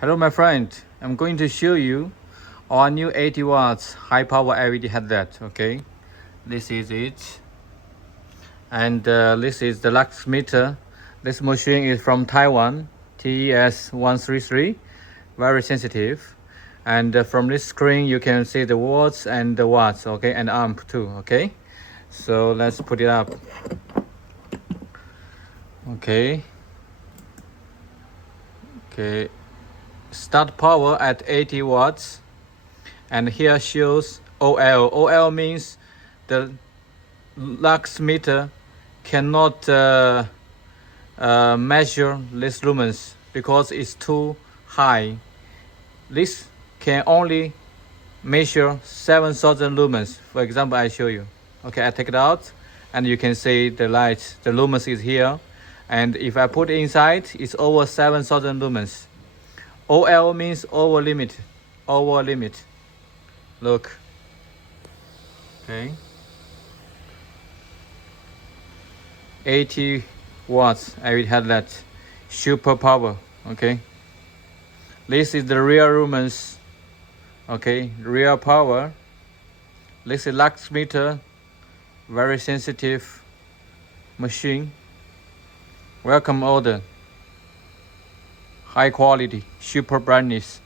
Hello my friend, I'm going to show you our new 80 watts high power LED headlight. Okay, this is it, and this is the lux meter. This machine is from Taiwan, TES133, very sensitive, and from this screen you can see the watts and the watts, okay, and amp too. Okay, so let's put it up. Okay, start power at 80 watts, and here shows OL. OL means the lux meter cannot measure this lumens because it's too high. This can only measure 7,000 lumens. For example, I show you. Okay, I take it out and you can see the light, the lumens is here, and if I put it inside, it's over 7,000 lumens. OL means over limit. Look. Okay. 80 watts LED headlight, super power. Okay. This is the real lumens. Okay, real power. This is lux meter, very sensitive machine. Welcome order. High quality, super brightness.